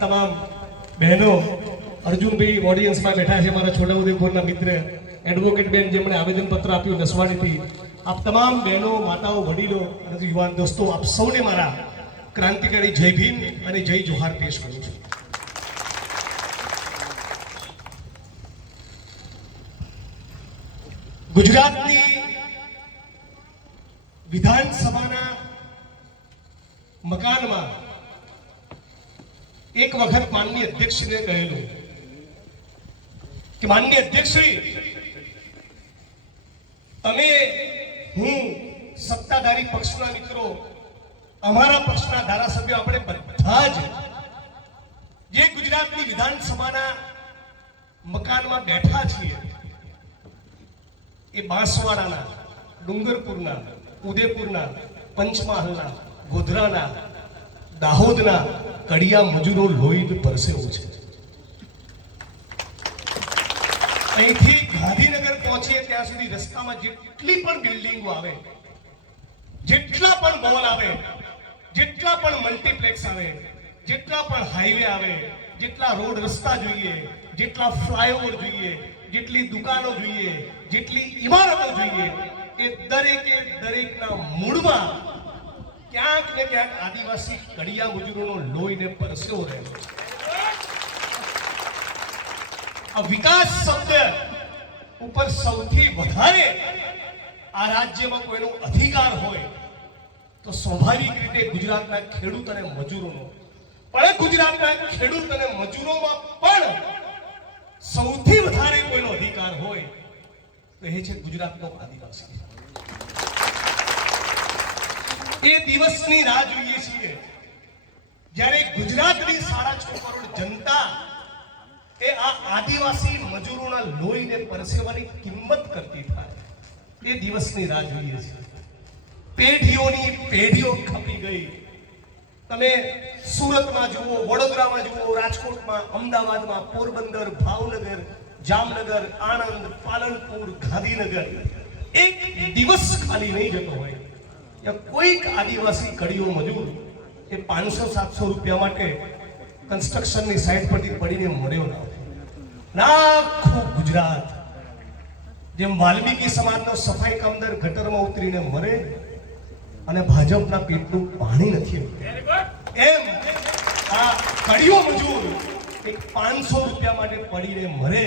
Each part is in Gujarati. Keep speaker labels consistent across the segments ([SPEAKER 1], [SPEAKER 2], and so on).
[SPEAKER 1] તમામ બહેનો, અર્જુનભાઈ ઓડિયન્સમાં બેઠા છે મારા છોટાઉદેપુરના મિત્ર એડવોકેટ બેન જેમણે આવેદનપત્ર આપ્યું નસવાડીથી આપ તમામ બહેનો, માતાઓ, વડીલો અને યુવાન દોસ્તો, આપ સૌને મારા ક્રાંતિકારી જય ભીમ અને જય જોહાર પેશ કરું છું. ગુજરાતની વિધાનસભાના મકાનમાં એક વખત માનનીય અધ્યક્ષને કહેલું કે, માનનીય અધ્યક્ષશ્રી, તમે હું સત્તાધારી પક્ષના મિત્રો, અમારા પક્ષના ધારાસભ્યો, આપણે બધા જ જે ગુજરાતની વિધાનસભાના મકાનમાં બેઠા છીએ, એ બાંસવાડાના, ડુંગરપુરના, ઉદયપુરના, પંચમહાલના, ગોધરાના, દાહોદના કડિયા મજૂરો લોહી પરસેવું છે. અહીંથી ગાંધીનગર પહોંચીએ ત્યાં સુધી રસ્તામાં જેટલી પણ બિલ્ડિંગો આવે, જેટલા પણ મોલ આવે, જેટલા પણ મલ્ટીપ્લેક્સ આવે, જેટલા પણ હાઈવે આવે, જેટલા રોડ રસ્તા જોઈએ, જેટલા ફ્લાયઓવર જોઈએ, જેટલી દુકાનો જોઈએ, જેટલી ઇમારતો જોઈએ, એ દરેકે દરેકના મૂળમાં ક્યાંક ને ક્યાંક આદિવાસી કડિયા મજૂરોનો લોહીને પરસેવો રહેલો આ વિકાસ શબ્દ ઉપર સૌથી વધારે આ રાજ્યમાં કોઈનો અધિકાર હોય તો સ્વાભાવિક રીતે ગુજરાતના ખેડૂત અને મજૂરોનો. પણ ગુજરાતના ખેડૂત અને મજૂરોમાં પણ સૌથી વધારે કોઈનો અધિકાર હોય તો એ છે ગુજરાતનો આદિવાસી. એ દિવસની રાહ જોઈએ છીએ. જ્યારે ગુજરાતની સાડા છ કરોડ જનતા એ આ આદિવાસી મજૂરોના લોહીને પરસેવાની કિંમત કરતી થાય. એ દિવસની રાહ જોઈએ છીએ. પેઢીઓની પેઢીઓ ખપી ગઈ. તમે સુરતમાં જુઓ, વડોદરામાં જુઓ, રાજકોટમાં, અમદાવાદમાં, પોરબંદર, ભાવનગર, જામનગર, આણંદ, પાલનપુર, ગાંધીનગર. એક દિવસ ખાલી નહીં જતો હોય. ત્યાં કોઈક આદિવાસી કડીઓ મજૂર એ પાંચસો, સાતસો રૂપિયા માટે કન્સ્ટ્રક્શનની સાઇટ પરથી પડીને મર્યો ના હોય ગુજરાત. જેમ વાલ્મીકી સમાજનો સફાઈ કામદાર ગટરમાં ઉતરીને મરે અને ભાજપના પેટનું પાણી નથી. એમ આ કડીઓ મજૂર એક પાંચસો રૂપિયા માટે પડીને મરે.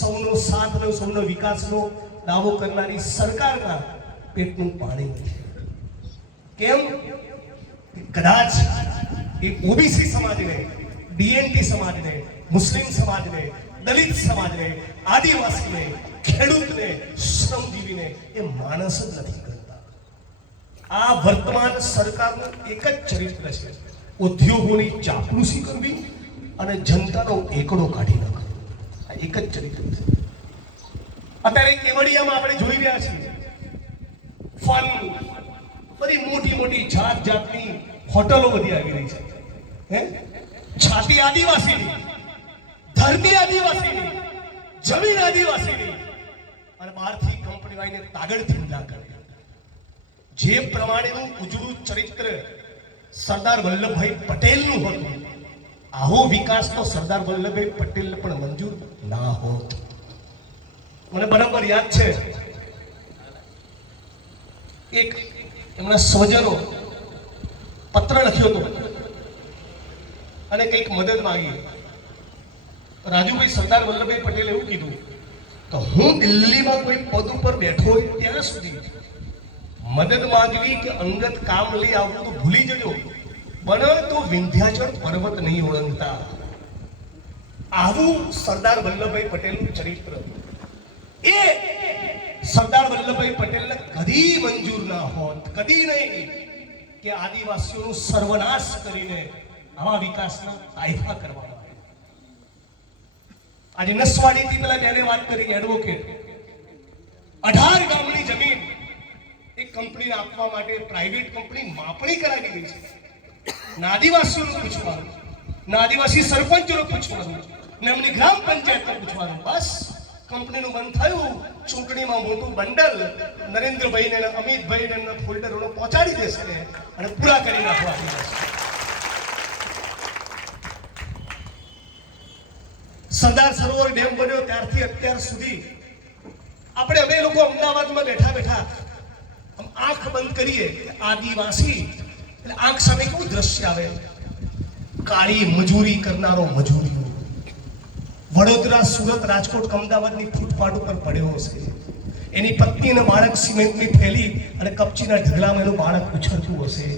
[SPEAKER 1] સૌનો સાથ અને સૌનો વિકાસનો દાવો કરનારી સરકારના પેટનું પાણી નથી. કેમ? કદાચ એ ઓબીસી સમાજને, ડીએનટી સમાજને, મુસ્લિમ સમાજને, દલિત સમાજને, આદિવાસીને, ખેડૂતને, શ્રમજીવીને એ માણસ જ નથી કરતા. આ વર્તમાન સરકારનું એક જ ચરિત્ર છે. ઉદ્યોગોની ચાપલુસી કરવી અને જનતાનો એકડો કાઢી નાખવો. આ એક જ ચરિત્ર છે. અત્યારે કેવડિયામાં આપણે જોઈ રહ્યા છીએ. ફન બધી મોટી મોટી જાત જાતની હોટલો બધી આવી રહી છે. હે? છાતી આદિવાસીની ધરતી આદિવાસીની જમીન આદિવાસીની અને બહારથી કંપની વાળીને તાગડથી ધંધા કરે. જે પ્રમાણેનું ઉજળું ચરિત્ર સરદાર વલ્લભભાઈ પટેલનું હતું, આવો વિકાસ તો સરદાર વલ્લભભાઈ પટેલને પણ મંજૂર ના હોત. મને બરાબર યાદ છે, એક એમના સ્વજનો પત્ર લખ્યો હતો. અને કંઈક મદદ માંગી. રાજુભાઈ સરદાર વલ્લભભાઈ પટેલે એવું કીધું કે હું દિલ્હીમાં કોઈ પદ ઉપર બેઠો હોય ત્યાં સુધી મદદ માંગવી કે અંગત કામ લઈ આવવું તો ભૂલી જજો. બને તો વિંધ્યાચળ પર્વત નહીં ઓળંગતા. આવું સરદાર વલ્લભભાઈ પટેલનું ચરિત્ર એ સરદાર વલ્લભભાઈ પટેલને કદી મંજૂર ના હોત, કદી નહીં, કે આદિવાસીઓનું સર્વનાશ કરીને આવા વિકાસના કાયદા કરવામાં આજે નસવાડીથી પેલા બેને વાત કરી એડવોકેટ અઢાર ગામની જમીન એક કંપનીને આપવા માટે પ્રાઇવેટ કંપની માપણી કરાવી રહી છે. આદિવાસીઓનું પૂછવાનું, ના આદિવાસી સરપંચોનું પૂછવાનું, ને એમની ગ્રામ પંચાયતનું પૂછવાનું, બસ. કંપનીનું બંધ થયું. ચૂંટણીમાં મોટું બંડલ નરેન્દ્રભાઈને અને અમિતભાઈને એમના ફોલ્ડરોને પહોંચાડી દેશે અને પૂરા કરી નાખવા સરદાર સરોવર ડેમ બન્યો ત્યારથી અત્યાર સુધી. આપણે અમે લોકો અમદાવાદમાં બેઠા બેઠા આંખ બંધ કરીએ આદિવાસી, એટલે આંખ સામે કેવું દ્રશ્ય આવે? કાળી મજૂરી કરનારો મજૂરીઓ. વડોદરા, સુરત, રાજકોટ, અમદાવાદની ફૂટપાથ ઉપર પડ્યો હશે. એની પત્ની અને બાળક સિમેન્ટની થેલી અને કપચીના ઢગલામાં એનું બાળક ઉછળતું હશે.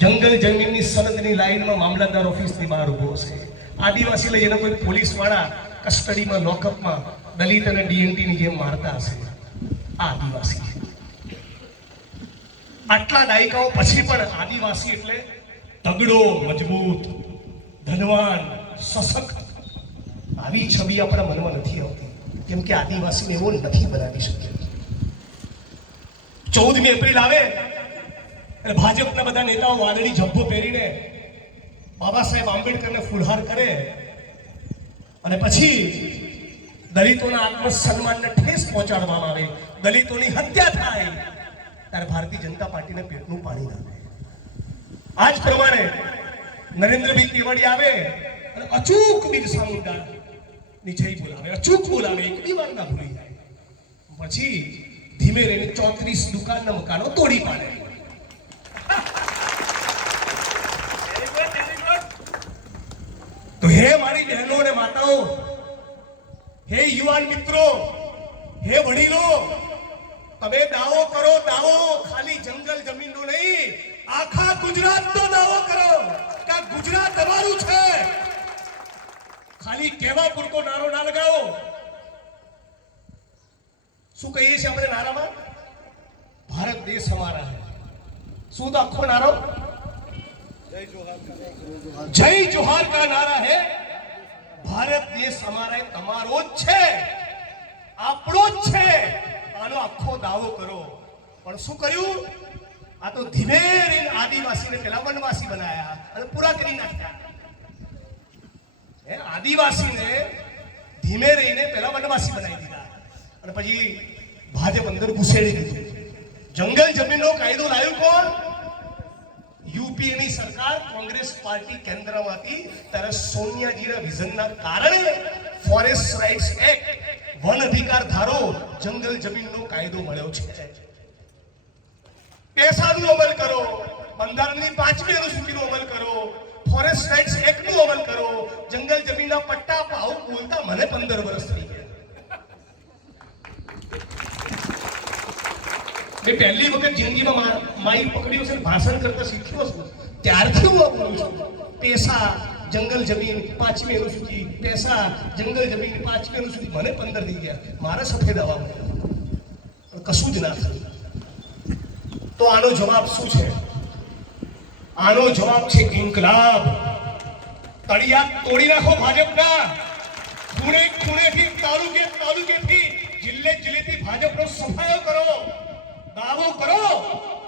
[SPEAKER 1] જંગલ જમીનની સરહદની લાઈનમાં મામલતદાર ઓફિસની બહાર ઊભો હશે. આદિવાસી લઈ એને કોઈ પોલીસવાળા કસ્ટડીમાં, લોકઅપમાં દલિત અને ડીએનટીની જેમ મારતા હશે. આ આદિવાસી. આટલા દાયકાઓ પછી પણ આદિવાસી એટલે તગડો, મજબૂત, ધનવાન, સશક્ત આવી છબી આપણા મનમાં નથી આવતી. કેમ કે આદિવાસીને એવો નથી બનાવી શક્યો. ચૌદમી એપ્રિલ આવે એટલે ભાજપના બધા નેતાઓ વાદળી જબ્બો પહેરીને બાબા સાહેબ આંબેડકરને ફુલહાર કરે, અને પછી દલિતોના આત્મસન્માનને ઠેસ પહોંચાડવામાં આવે, દલિતોની હત્યા થાય, ત્યારે ભારતીય જનતા પાર્ટીને પેટનું પાણી નાખે આ જ પ્રમાણે નરેન્દ્રભાઈ કેવડી આવે, અને અચૂક બિરસા મુંડા ની બોલાવે, અચૂક બોલાવે, એક બી વાર ના ભૂલી જાય. પછી ધીમે રહીને ચોત્રીસ દુકાનના મકાનો તોડી પાડે. તો હે મારી બહેનો અને માતાઓ, હે યુવાન મિત્રો, હે વડીલો, તમે દાવો કરો, દાવો, ખાલી જંગલ જમીનનો નહીં, આખા ગુજરાતનો દાવો કરો, કે ગુજરાત તમારું છે. ખાલી કેવા પૂરતો નારો ના લગાવો? શું કહીએ છીએ આપણે નારામાં? ભારત દેશ અમારા હે. શું તો આખો નારો? જય જોહાર કા નારા હે. ભારત દેશ અમારા તમારો જ છે. આપણો જ છે. આનો આખો દાવો કરો. પણ શું કર્યું? આ તો ધીમે આદિવાસીને પેલા વનવાસી બનાયા અને પૂરા કરી નાખ્યા. આદિવાસીને ધીમે રહીને પેલા વનવાસી બનાવી દીધા. અને પછી ભાજપ અંદર ઘુસેડી દીધું. જંગલ જમીનનો કાયદો લાવ્યું કોણ? યુપીએની સરકાર કોંગ્રેસ પાર્ટી કેન્દ્રમાંથી ત્યારે સોનિયાજીના વિઝનના કારણે ફોરેસ્ટ રાઇટ્સ એક્ટ વન અધિકાર ધારો જંગલ જમીનનો કાયદો મળ્યો છે. પેસાનો અમલ કરો, બંધારણની પાંચમી અનુસૂચિનો અમલ કરો ફોરેસ્ટ રાઇટ્સ એક્ટનું અમલ કરો. જંગલ જમીનના પટ્ટા પાઉ બોલતા મને પંદર વર્ષ થઈ ગયા. મેં પહેલી વખત જિંદગીમાં મા- માઇક પકડ્યું છે ભાષણ કરતા શીખ્યો છું. ત્યારથી હું બોલું છું. પૈસા, જંગલ જમીન પાંચમી અનુસૂચિ પેસા, જંગલ જમીન પાંચમી અનુસૂચિ મને પંદર થઈ ગયા. મારે સફેદ આવા કશું જ ના થયું. તો આનો જવાબ શું છે? આનો જવાબ છે ઇન્કલાબ. તળિયા તોડી નાખો ભાજપના. ખૂણે ખૂણેથી, તાલુકે તાલુકેથી, જિલ્લે જિલ્લેથી ભાજપનો સફાયો કરો. દાવો કરો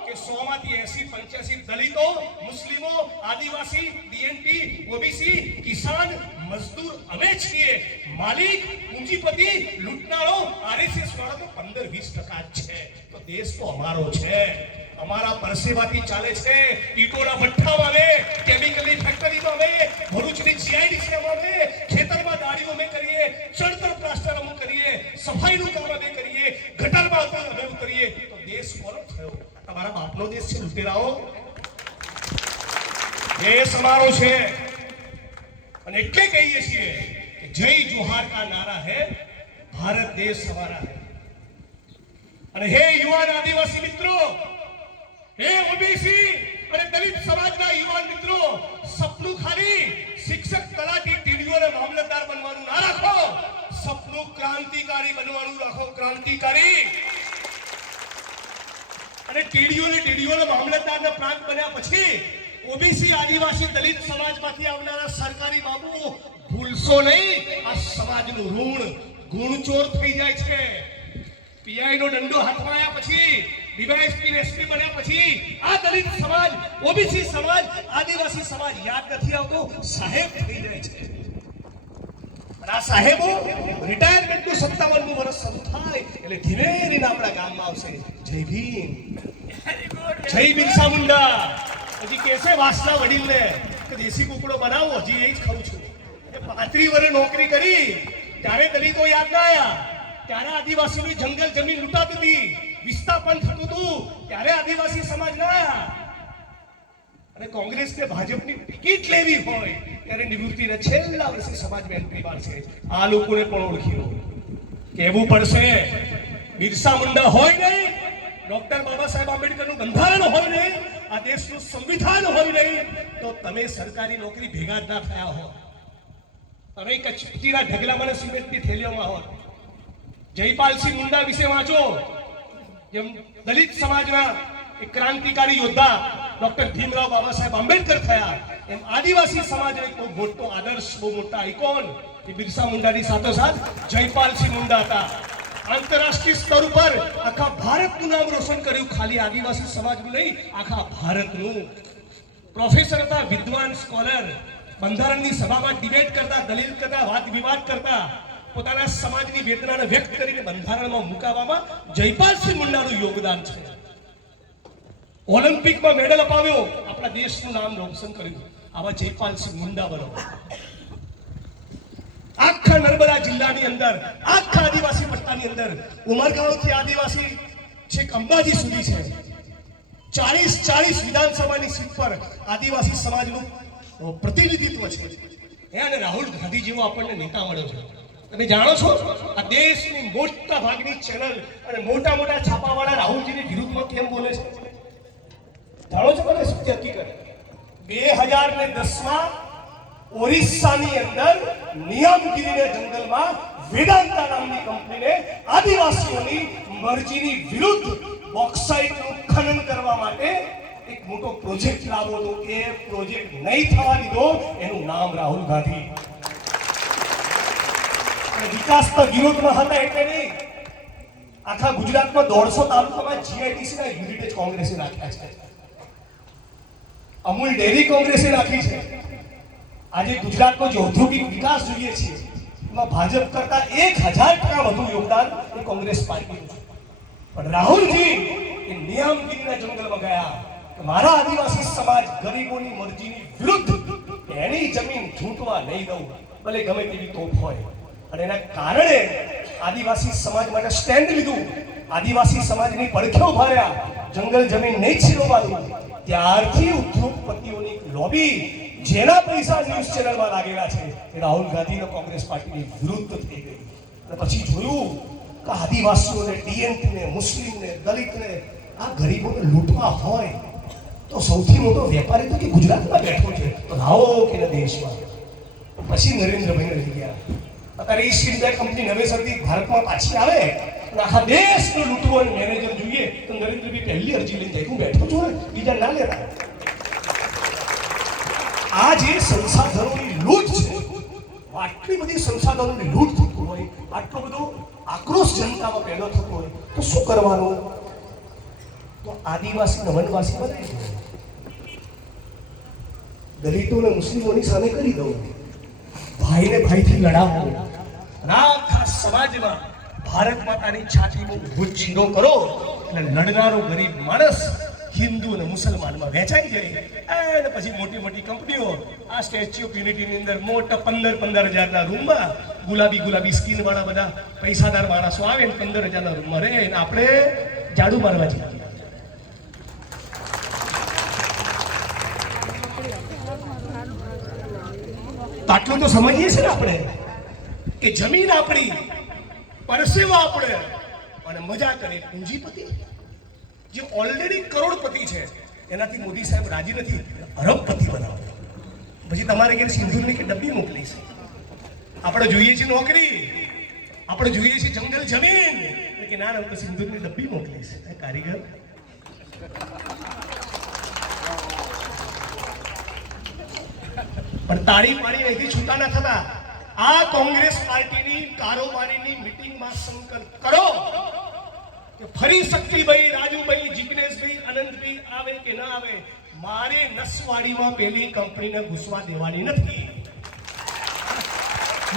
[SPEAKER 1] કે સો માંથી એસી, પંચ્યાસી દલિતો, મુસ્લિમો, આદિવાસી બીએનપી ઓબીસી કિસાન, મજદૂર, અમે છીએ. માલિક, પૂંજીપતિ, લૂંટનારો આરએસએસ વાળો તો પંદર વીસ ટકા જ છે. તો દેશ તો અમારો છે. અમારા પરસેવાથી ચાલે છે. ઈટોના ભઠ્ઠા વાવે કેમિકલની ફેક્ટરીમાં અમે, ભરૂચની જીઆઈડીસીમાં અમે, ખેતરમાં દાડીઓ અમે કરીએ, ચણતર પ્લાસ્ટર અમે કરીએ, સફાઈનું કામ અમે કરીએ, ગટરમાં અમે કરીએ. તો દેશ કોનો થયો? તમારા બાપનો દેશ છે, લૂંટેરાઓ. દેશ અમારો છે. અને એટલે કહીએ છીએ કે જય જોહાર કા નારા હે, ભારત દેશ હમારા હે. અને હે યુવાન આદિવાસી મિત્રો હે ઓબીસી અને દલિત સમાજના યુવાન મિત્રો, સપનું ખાલી શિક્ષક તલાટી ટીડીઓ અને મામલતદાર બનવાનું ના રાખો. સપનું ક્રાંતિકારી બનવાનું રાખો, ક્રાંતિકારી. અને ટીડીઓ ને ટીડીઓ પ્રાંત બન્યા પછી ઓબીસી આદિવાસી દલિત સમાજમાંથી આવનારા સરકારી બાબુ ભૂલશો નહીં, આ સમાજનું ઋણ ગુણચોર થઈ જાય છે. પીઆઈ નો દંડો હાથમાં આવ્યા પછી ડીવાયએસપી એસપી બન્યા પછી આ દલિત સમાજ, ઓબીસી સમાજ, આદિવાસી સમાજ યાદ નથી આવતો. સાહેબ થઈ જાય છે. આ સાહેબો રિટાયરમેન્ટનું સત્તાવનમું વર્ષ શરૂ થાય એટલે ધીમે ધીમે આપણા ગામમાં આવશે. જય ભીમ. જય બિરસા મુંડા. હજી કેસે વાસના વડીલને કે દેશી કુકડો બનાવો. હજી એ જ ખાઉં છું. પાંત્રી વર્ષ નોકરી કરી. ત્યારે દલિતો યાદ ના આયા ત્યારે આદિવાસીની જંગલ જમીન લૂંટાતી હતી. વિસ્થાપન થતું હતું. ત્યારે આદિવાસી સમાજ ના અને કોંગ્રેસ કે ભાજપની ટિકિટ લેવી હોય, ત્યારે નિવૃત્તિને છેલ્લા વર્ષે સમાજમાં એન્ટ્રી મારશે આ લોકોને પણ ઓળખી લો કહેવું પડશે, બિરસા મુંડા હોય નહીં, ડોક્ટર બાબા સાહેબ આંબેડકરનું બંધારણ હોય નહીં, આ દેશનું સંવિધાન હોય નહીં, તો તમે સરકારી નોકરી ભેગા ના થયા હો તમે કચકીના ઢગલા મને સિમેન્ટની થેલીઓમાં હો જયપાલસિંહ મુંડા વિશે વાંચો. જેમ દલિત સમાજના એક ક્રાંતિકારી યોદ્ધા ડોક્ટર ભીમરાવ બાબા સાહેબ આંબેડકર થયા. એમ આદિવાસી સમાજનો એક બહુ મોટો આદર્શ, બહુ મોટા આઇકોન એ બિરસા મુંડાની સાથોસાથ જયપાલસિંહ મુંડા હતા. આંતરરાષ્ટ્રીય સ્તર ઉપર આખા ભારતનું નામ રોશન કર્યું. ખાલી આદિવાસી સમાજનું નહીં, આખા ભારતનું. પ્રોફેસર હતા, વિદ્વાન, સ્કોલર. બંધારણની સભામાં ડિબેટ કરતા દલીલ કરતા, વાદ વિવાદ કરતા. પોતાના સમાજની વેદનાને વ્યક્ત કરીને બંધારણમાં મુકાવવામાં જયપાલસિંહ મુંડાનું યોગદાન છે. ઓલિમ્પિકમાં મેડલ અપાવ્યો. આપણા દેશનું નામ રોશન કર્યું. આવા જયપાલસિંહ મુંડા બનો. આખા નર્મદા જિલ્લાની અંદર, આખા આદિવાસી પટ્ટાની અંદર, ઉમરગાંવથી આદિવાસી છેક અંબાજી સુધી છે. ચાલીસ ચાલીસ વિધાનસભાની સીટ પર આદિવાસી સમાજનું પ્રતિનિધિત્વ છે. અને રાહુલ ગાંધી જેવો આપણને નેતા મળ્યો છે. તમે જાણો છો? આ દેશની મોટા ભાગની ચેનલ અને મોટા મોટા છાપાવાળા રાહુલજીની વિરુદ્ધમાં કેમ બોલે છે? જાણો છો મને સત્ય હકીકત બે હજાર ને દસમાં ઓરિસ્સાની અંદર નિયમગીરીને જંગલમાં વેદાંતા નામની કંપનીને આદિવાસીઓની મરજીની વિરુદ્ધ બોક્સાઇટનું ખનન કરવા માટે એક મોટો પ્રોજેક્ટ લાવો તો એ પ્રોજેક્ટ નહીં થવા દીધો. એનું નામ રાહુલ ગાંધી. વિકાસના વિરોધમાં હતા એટલે નહીં. આખા ગુજરાતમાં દોઢસો તાલુકામાં જીઆઈટીસી ના હેરિટેજ કોંગ્રેસે રાખ્યા છે. અમૂલ ડેરી કોંગ્રેસે રાખી છે. આજે ગુજરાતનો જે ઔદ્યોગિક વિકાસ જોઈએ છે એમાં ભાજપ કરતા એક હજાર ટકા વધુ યોગદાન એ કોંગ્રેસ પાર્ટીનું પણ રાહુલજી એ નિયમગીરીના જંગલમાં ગયા કે મારા આદિવાસી સમાજ ગરીબોની મરજીની વિરુદ્ધ એની જમીન ઝૂંટવા નહીં દઉં. ભલે ગમે તેવી તોપ હોય. અને એના કારણે આદિવાસી સમાજ માટે સ્ટેન્ડ લીધું. આદિવાસી સમાજની પડખે ઉભાર્યા જંગલ જમીન નહીં છીનવવા ત્યારથી ઉદ્યોગપતિઓની લોબી જેના પૈસા ન્યૂઝ ચેનલમાં લાગેલા છે એ રાહુલ ગાંધીનો કોંગ્રેસ પાર્ટીની વિરુદ્ધ થઈ ગઈ. અને પછી જોયું કે આદિવાસીઓને, ડીએનપીને, મુસ્લિમને, દલિતને આ ગરીબોને લૂંટવા હોય તો સૌથી મોટો વેપારી તો કે ગુજરાતમાં બેઠો છે. તો લાવો કે દેશમાં. પછી નરેન્દ્રભાઈને લઈ ગયા. અત્યારે ઈસ્ટ ઇન્ડિયા કંપની નવેસરથી ભારતમાં પાછી આવે અને આખા દેશનો લૂંટવો અને મેનેજર જોઈએ, તો નરેન્દ્રભાઈ પહેલી અરજી લઈને જાય. હું બેઠો છું બીજા ના લેતા આ જે સંસાધનોની લૂંટ છે, આટલી બધી સંસાધનોની લૂંટ થતું હોય, આટલો બધો આક્રોશ જનતામાં પેદો થતો હોય, તો શું કરવાનું? તો આદિવાસી વનવાસી બનાવી દલિતો અને મુસ્લિમોની સામે કરી દઉં. ભાઈને ભાઈથી લડાવો. અને આખા સમાજમાં ભારત માતાની છાતીમાં ઊભો કરો એટલે લડનારો ગરીબ માણસ હિન્દુ અને મુસલમાનમાં વહેંચાઈ જાય. અને પછી મોટી મોટી કંપનીઓ, આ સ્ટેચ્યુ ઓફ યુનિટીની અંદર મોટા પંદર પંદર હજારના રૂમમાં ગુલાબી ગુલાબી સ્કીનવાળા બધા પૈસાદાર માણસો આવે ને પંદર હજારના રૂમમાં રહે ને આપણે જાડુ મારવા જઈએ. આટલું તો સમજીએ છીએ ને આપણે? કે જમીન આપણી પરસેવા આપણે. અને મજા કરે પૂંજીપતિ. જે ઓલરેડી કરોડપતિ છે, એનાથી મોદી સાહેબ રાજી નથી અરબપતિ બનાવો. પછી તમારે ઘેર સિંદૂરની કે ડબ્બી મોકલીશ આપણે જોઈએ છીએ નોકરી, આપણે જોઈએ છીએ જંગલ જમીન. કે ના ના, હું ડબ્બી મોકલીશ. છે કારીગર. પણ તાળી પાડી અહીંથી છૂટા ના થતા. આ કોંગ્રેસ પાર્ટીની કારોબારીની મીટિંગમાં સંકલ્પ કરો કે ફરી શક્તિભાઈ, રાજુભાઈ, જિગ્નેશભાઈ, અનંતભાઈ આવે કે ના આવે, મારે નસવાડીમાં પેલી કંપનીને ઘૂસવા દેવાની નથી.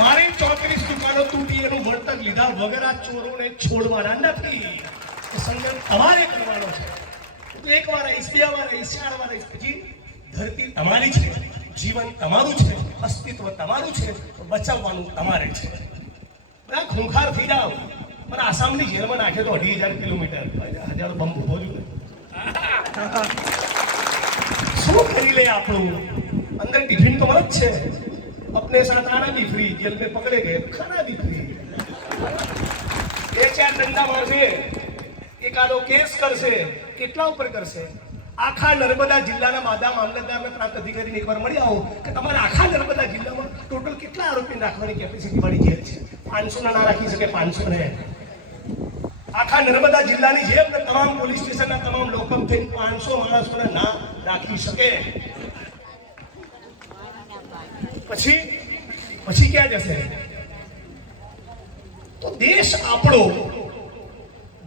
[SPEAKER 1] મારે ચોત્રીસ દુકાનો તૂટી એનું વળતર લીધા વગર આ ચોરોને છોડવાના નથી. સંકલ્પ તમારે કરવાનો છે. એક વાર આવીશ, બે વાર આવીશ, ચાર વાર આવીશ. પછી ધરતી તમારી છે, જીવન તમારું છે. અસ્તિત્વ તમારું છે તો બચાવવાનું તમારે છે આ ખૂંખાર થઈ જાવ પણ આસામની જેલમાં નાખે તો અઢી હજાર કિલોમીટર હજાર બંબ ઉભો છું શું કરી લે આપણું અંદર ટિફિન તો મળે જ છે अपने साथ आना भी फ्री जेल में पकड़े गए खाना भी फ्री બે ચાર દંડા મારશે એકાદો કેસ કરશે કેટલા ઉપર કરશે આખા નર્મદા જિલ્લાના માદા મામલતદારને પ્રાંત અધિકારીને એકવાર મળી આવો કે તમારે આખા નર્મદા જિલ્લામાં ટોટલ કેટલા આરોપી રાખવાની કેપેસિટી વાળી જેલ છે? પાંચસો ના રાખી શકે, પાંચસો ને આખા નર્મદા જિલ્લાની જેમ ને તમામ પોલીસ સ્ટેશનના તમામ લોકમ થઈને પાંચસો માણસોને ના રાખી શકે. પછી પછી ક્યાં જશે? તો દેશ આપણો,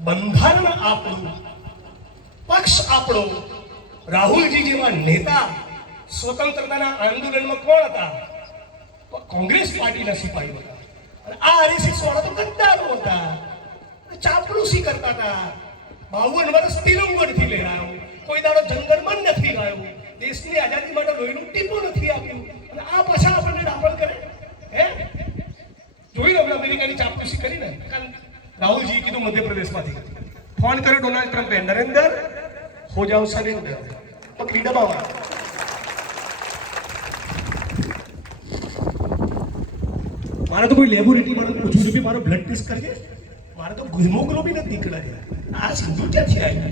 [SPEAKER 1] બંધારણ આપણું, પક્ષ આપણો રાહુલજી જેવા નેતા સ્વતંત્રતાના આંદોલનમાં કોણ હતા? કોંગ્રેસ પાર્ટીના સિપાહીઓ હતા. અને આ આરએસએસ વાળા તો ગદ્દારો હતા. ચાપલુસી કરતા હતા. બાવન વર્ષ તિરંગણથી લહેરાયો કોઈ દાડો જંગલમાં નથી ગયો દેશની આઝાદી માટે લોહીનું ટીપું નથી આપ્યું. અને આ પાછા આપણને ડાપણ કરે. હે? જોઈ લો અમેરિકાની ચાપલુસી કરીને. રાહુલજી કીધું મધ્યપ્રદેશમાંથી. ફોન કર્યો ડોનાલ્ડ ટ્રમ્પે, નરેન્દ્ર હો જાઓ સરેન્દ્ર પકડી દબાવા મારે તો કોઈ લેબોરેટરી વાળા પૂછ્યું છે કે મારો બ્લડ ટેસ્ટ કરજે મારે તો હિમોગ્લોબિન જ નીકળે છે આ સિંધુ ક્યાંથી આવી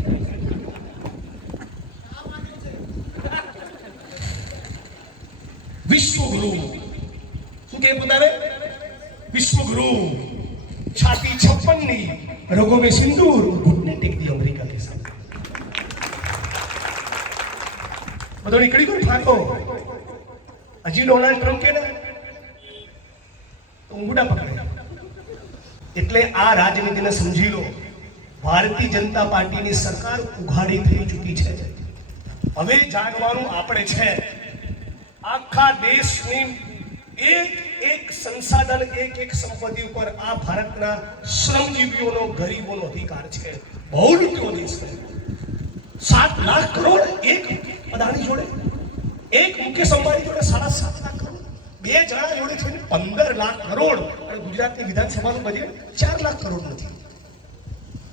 [SPEAKER 1] વિશ્વગુરુ શું કહે પોતાને विश्वगुरु छाती छप्पन नी रगों में सिंदूर બધો નીકળી ગયો ફાકો હજી ડોનાલ્ડ ટ્રમ્પ કે ને? ઊંઘડા પકડે. એટલે આ રાજનીતિને સમજી લો ભારતીય જનતા પાર્ટીની સરકાર ઉઘાડી થઈ ચૂકી છે. હવે જાગવાનું આપણે છે. આખા દેશની એક એક સંસાધન એક એક સંપત્તિ ઉપર આ ભારતના શ્રમજીવીઓનો ગરીબોનો અધિકાર છે. બહુ લૂંટ્યો દેશ છે. સાત લાખ કરોડ એક અદાણી જોડે, એક મુકેશ અંબાણી જોડે સાડા સાત લાખ કરોડ. બે જણા જોડે છે પંદર લાખ કરોડ અને ગુજરાતની વિધાનસભાનું બજેટ ચાર લાખ કરોડ નથી.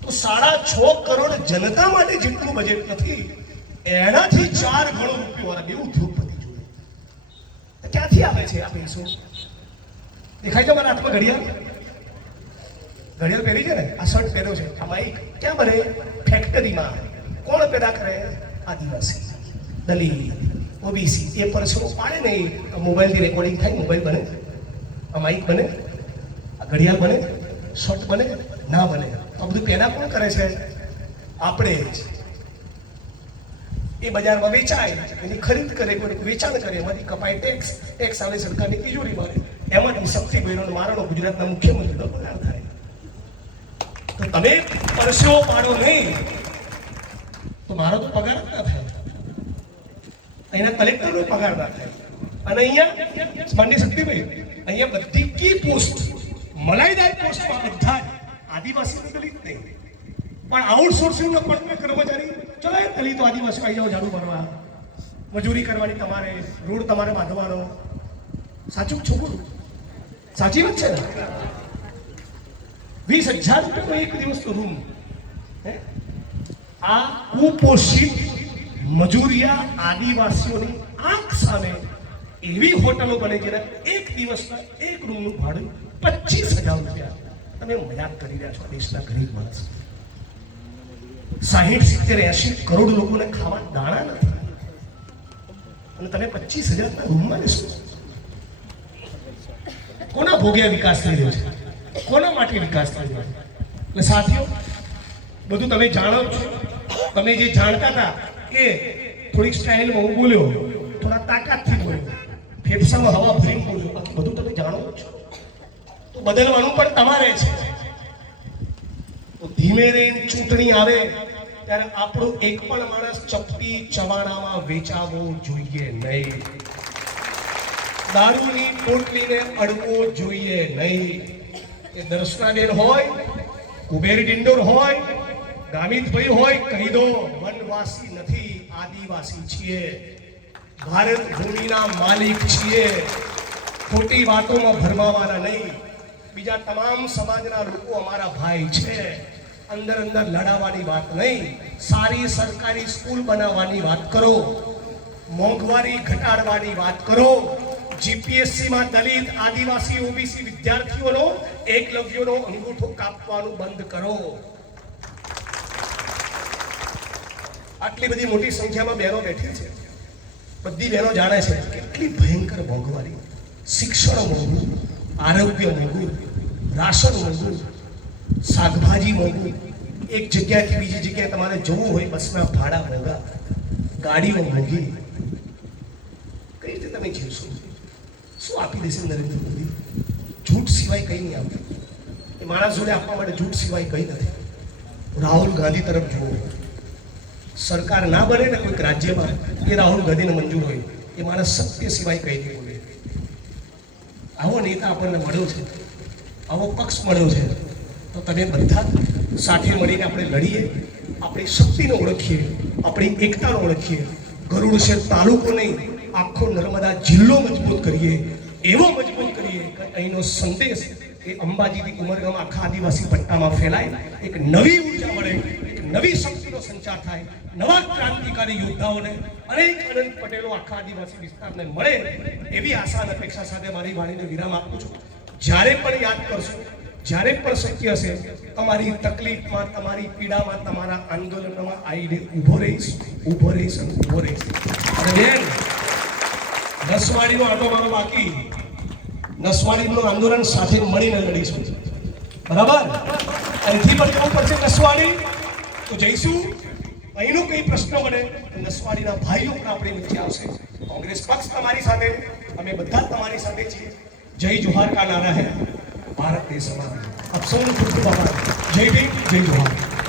[SPEAKER 1] તો સાડા છ કરોડ જનતા માટે જેટલું બજેટ નથી, એનાથી ચાર ગણો રૂપિયો વાળા બે ઉદ્યોગપતિ જોડે. ક્યાંથી આવે છે આ પૈસો? દેખાય છે મારા હાથમાં ઘડિયાળ? ઘડિયાળ પહેરી છે ને? આ શર્ટ પહેર્યો છે. આ માઇક ક્યાં બને ફેક્ટરીમાં કોણ પેદા કરે? આદિવાસી. દલિત. ઓબીસી. એ પરસેવો પાડે ને મોબાઈલથી રેકોર્ડિંગ થાય, મોબાઈલ બને. આ માઈક બને. આ ઘડિયાળ બને. શોટ બને. ના બને. આ બધું પેદા કોણ કરે છે? આપણે જ. એ બજારમાં વેચાય. એની ખરીદ કરે, કોઈ વેચાણ કરે. એમાંથી કપાય ટેક્સ ટેક્સ આવે, સરકારની તિજોરી મળે. એમાંથી શક્તિ બહેનો મારણો ગુજરાતના મુખ્યમંત્રીનો પગાર થાય. તો તમે પરસેવો પાડો નહીં. મારો તો પગાર જ ના થાય. અહીંના કલેક્ટરનો પગાર ના થાય. અને અહીંયા માન્ય શક્તિભાઈ અહીંયા બધી કી પોસ્ટ મલાઈદાર પોસ્ટમાં બધા જ આદિવાસી દલિત નહીં. પણ આઉટસોર્સિંગ પણ કર્મચારી, ચલો એ દલિતો આદિવાસીઓ આવી જાઓ ઝાડુ ભરવા મજૂરી કરવાની તમારે, રોડ તમારે બાંધવાનો. સાચું છોકરું? સાચી વાત છે ને? વીસ હજાર રૂપિયાનો એક દિવસનો રૂમ હે? આ કુપોષિત મજૂરિયા આદિવાસીઓની આંખ સામે એવી હોટલો બને જેના એક દિવસના એક રૂમનું ભાડું પચીસ હજાર રૂપિયા તમે મજાક કરી રહ્યા છો દેશના ગરીબ માણસ. સાહીઠ, સિત્તેર એસી કરોડ લોકોને ખાવા દાણા નથી. અને તમે પચીસ હજારના રૂમમાં રહેશો કોના ભોગ્યા વિકાસ થઈ રહ્યો છે? કોના માટે વિકાસ થઈ રહ્યો છે? એટલે સાથીઓ, બધું તમે જાણો છો. તમે જે જાણતા હતા એ થોડીક સ્ટાઇલમાં હું બોલ્યો, થોડા તાકાતથી બોલ્યો. ફેફસામાં હવા ભરીને બોલ્યો. બાકી બધું તમે જાણો છો. તો બદલવાનું પણ તમારે છે. તો ધીમે રહીને ચૂંટણી આવે, ત્યારે આપણો એક પણ માણસ ચપટી ચવાણામાં વેચાવો જોઈએ નહીં. દારૂની પોટલીને અડવો જોઈએ નહીં. એ દર્શનાબેન હોય, કુબેર ડિંડોર હોય ગામિતભાઈ હોય, કહી દો, વનવાસી નથી, આદિવાસી છીએ. ભારત ભૂમિના માલિક છીએ. ખોટી વાતોમાં ભરમાવાના નહીં. બીજા તમામ સમાજના લોકો અમારા ભાઈ છે. અંદર અંદર લડાવવાની વાત નહીં. સારી સરકારી સ્કૂલ બનાવવાની વાત કરો. મોંઘવારી ઘટાડવાની વાત કરો. જીપીએસસીમાં દલિત, આદિવાસી, ઓબીસી વિદ્યાર્થીઓનો એકલવ્યોનો અંગૂઠો કાપવાનું બંધ કરો. આટલી બધી મોટી સંખ્યામાં બહેનો બેઠી છે. બધી બહેનો જાણે છે કેટલી ભયંકર મોંઘવારી, શિક્ષણ મોંઘું, આરોગ્ય મોંઘું, રાશન મોંઘું, શાકભાજી મોંઘું. એક જગ્યાથી બીજી જગ્યાએ તમારે જવું હોય, બસના ભાડા મોંઘા, ગાડીઓ મોંઘી. કઈ રીતે તમે જીવશો? શું આપી દેશે નરેન્દ્ર મોદી? જૂઠ સિવાય કંઈ નહીં આપતું એ માણસ જોડે આપવા માટે જૂઠ સિવાય કંઈ નથી. રાહુલ ગાંધી તરફ જુઓ. સરકાર ના બને ને કોઈક રાજ્યમાં, એ રાહુલ ગાંધીને મંજૂર હોય, એ માણસ સત્ય સિવાય કંઈ નહીં બોલે. આવો નેતા આપણને મળ્યો છે, આવો પક્ષ મળ્યો છે, તો તમે બધા સાથે મળીને આપણે લડીએ, આપણી શક્તિને ઓળખીએ, આપણી એકતાને ઓળખીએ. ગરુડ શહેર તાલુકો નહીં, આખો નર્મદા જિલ્લો મજબૂત કરીએ, એવો મજબૂત કરીએ કે અહીંનો સંદેશ એ અંબાજીથી ઉમરગામ આખા આદિવાસી પટ્ટામાં ફેલાય, એક નવી ઊર્જા મળે, એક નવી સંચાર થાય. નવા ક્રાંતિકારી યોદ્ધાઓને અનેક અનંત પટેલો આખા આદિવાસી વિસ્તારને મળે એવી આશા અને અપેક્ષા સાથે મારી વાણીને વિરામ આપું છું. જ્યારે પણ યાદ કરશો, જ્યારે પણ શક્ય હશે, તમારી તકલીફમાં, તમારી પીડામાં, તમારા આંદોલનમાં આવીને ઊભો રહીશ ઊભો રહીશ અને ઊભો રહીશ. અને બેન, નસવાડીનો આટો મારો બાકી. નસવાડીનું આંદોલન સાથે મળીને લડીશું. બરાબર? અહીંથી પણ કેવું પડશે નસવાડી? તો જઈશું. અહીંનો કઈ પ્રશ્ન બને નસવાડીના ભાઈઓ પણ આપણી વચ્ચે આવશે. કોંગ્રેસ પક્ષ તમારી સાથે અમે બધા તમારી સાથે છીએ. જય જોહાર કા નારા હે. ભારત દેશ અમારા આપ સૌનું ખૂબ ખૂબ આભાર. જય ભીમ, જય જોહાર.